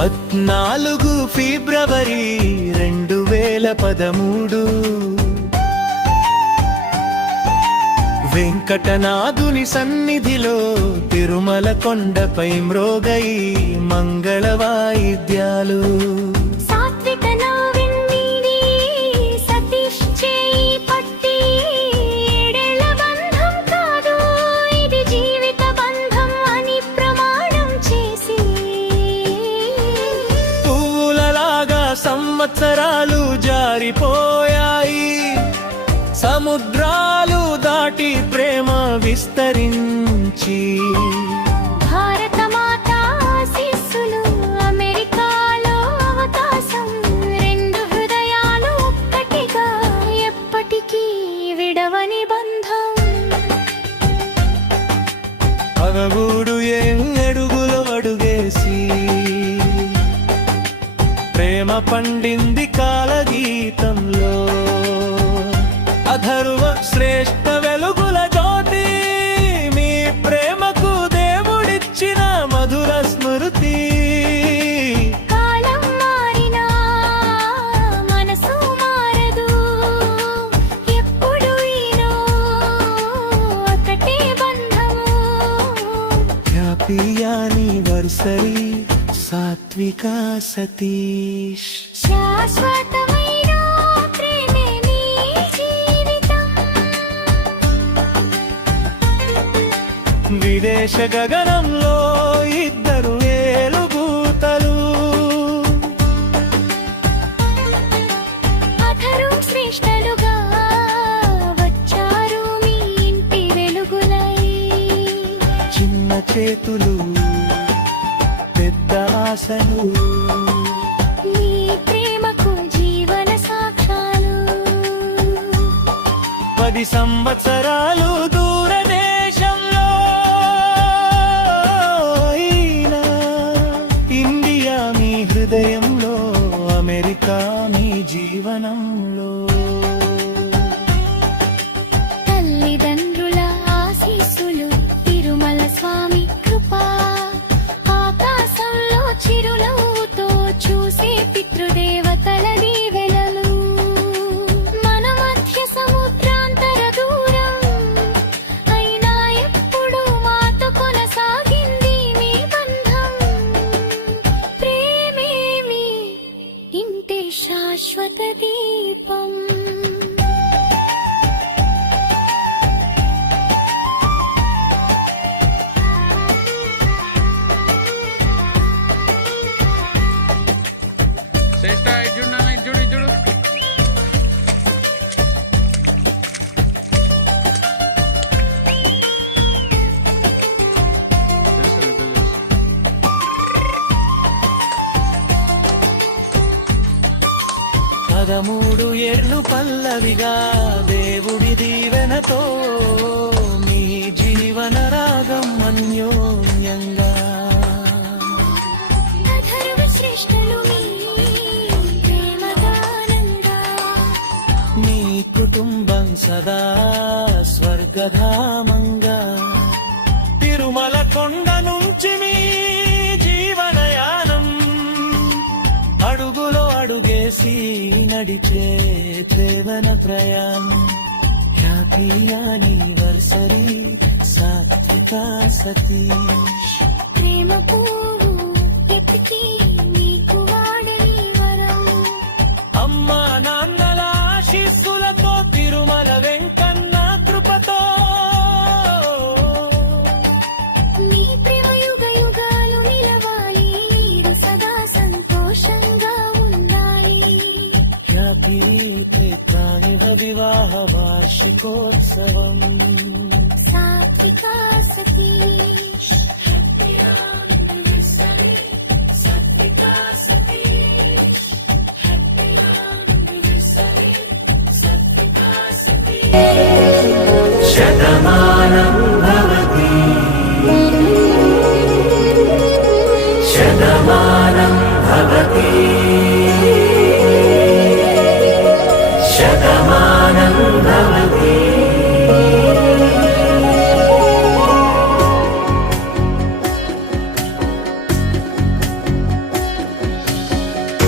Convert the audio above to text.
14 ఫిబ్రవరి 2013 వెంకటనాథుని సన్నిధిలో తిరుమల కొండపై మ్రోగై మంగళ వాయిద్యాలు. సంవత్సరాలు జారిపోయాయి, సముద్రాలు దాటి ప్రేమ విస్తరించి. భారతమాత ఆశీస్సులు, అమెరికాలో అవకాశం, రెండు హృదయాలు ఒక్కటిగా ఎప్పటికీ విడవని బంధం. పగగూడు అడుగులో అడుగేసి ప్రేమ పండింది కాలగీతంలో. అధర్వ శ్రేష్ఠ వెలుగుల జ్యోతి, మీ ప్రేమకు దేవుడిచ్చిన మధుర స్మృతి. కాలం మారినా మనసు మారదు, ఎప్పుడు ఈనో ఒకటే బంధము. హ్యాపీ యానివర్సరీ సాత్విక సతీష్. శాశ్వతమైన ప్రేమే నీ జీవితం. విదేశ గగనంలో ఇద్దరు ఏలుగూతలు, అధరు శ్రేష్టలుగా వచ్చారు మీ ఇంటి వెలుగులై. చిన్న చేతులు పెద్ద ఆశలు, నీ ప్రేమకు జీవన సాక్ష్యాలు. 10 సంవత్సరాలు దూరదేశంలో అయినా ఇండియా మీ హృదయంలో, అమెరికా మీ జీవనంలో. తల్లిదండ్రుల ఆశీస్సులు, తిరుమల స్వామి కృపా, చిరునవ్వుతో చూసే పితృదేవతల దీవెనలు. మన మధ్య సముద్రాంతర దూరం అయినా ఎప్పుడు మాతో కొనసాగింది మీ బంధం. ప్రేమేమి ఇంటి శాశ్వత దీపం. పదమూడు ఏళ్ళు పల్లవిగా దేవుడి దీవెనతో మీ జీవన రాగం అన్యోన్యంగా. మీ కుటుంబం సదా స్వర్గధామంగా. తిరుమల కొండ నుంచి మీ జీవనయానం, అడుగులో అడుగేసి నడిచే జీవన ప్రయాణం. హ్యాపీ యానివర్సరీ సాత్విక సతీష్. ప్రేమ పువ్వు ఎత్తికి నీకు వాడని వరం. అమ్మా నాన్నల ఆశీస్సులతో, తిరుమల వెంకన్న కృపతో, నీ ప్రేమ యుగ యుగాలు నిలవాలి, మీరు సదా సంతోషంగా ఉండాలి. హ్యాపీ వివాహ వార్షికోత్సవం. సాత్విక సతీష్. శతమానం భవతి, శతమానం భవతి, శతమానం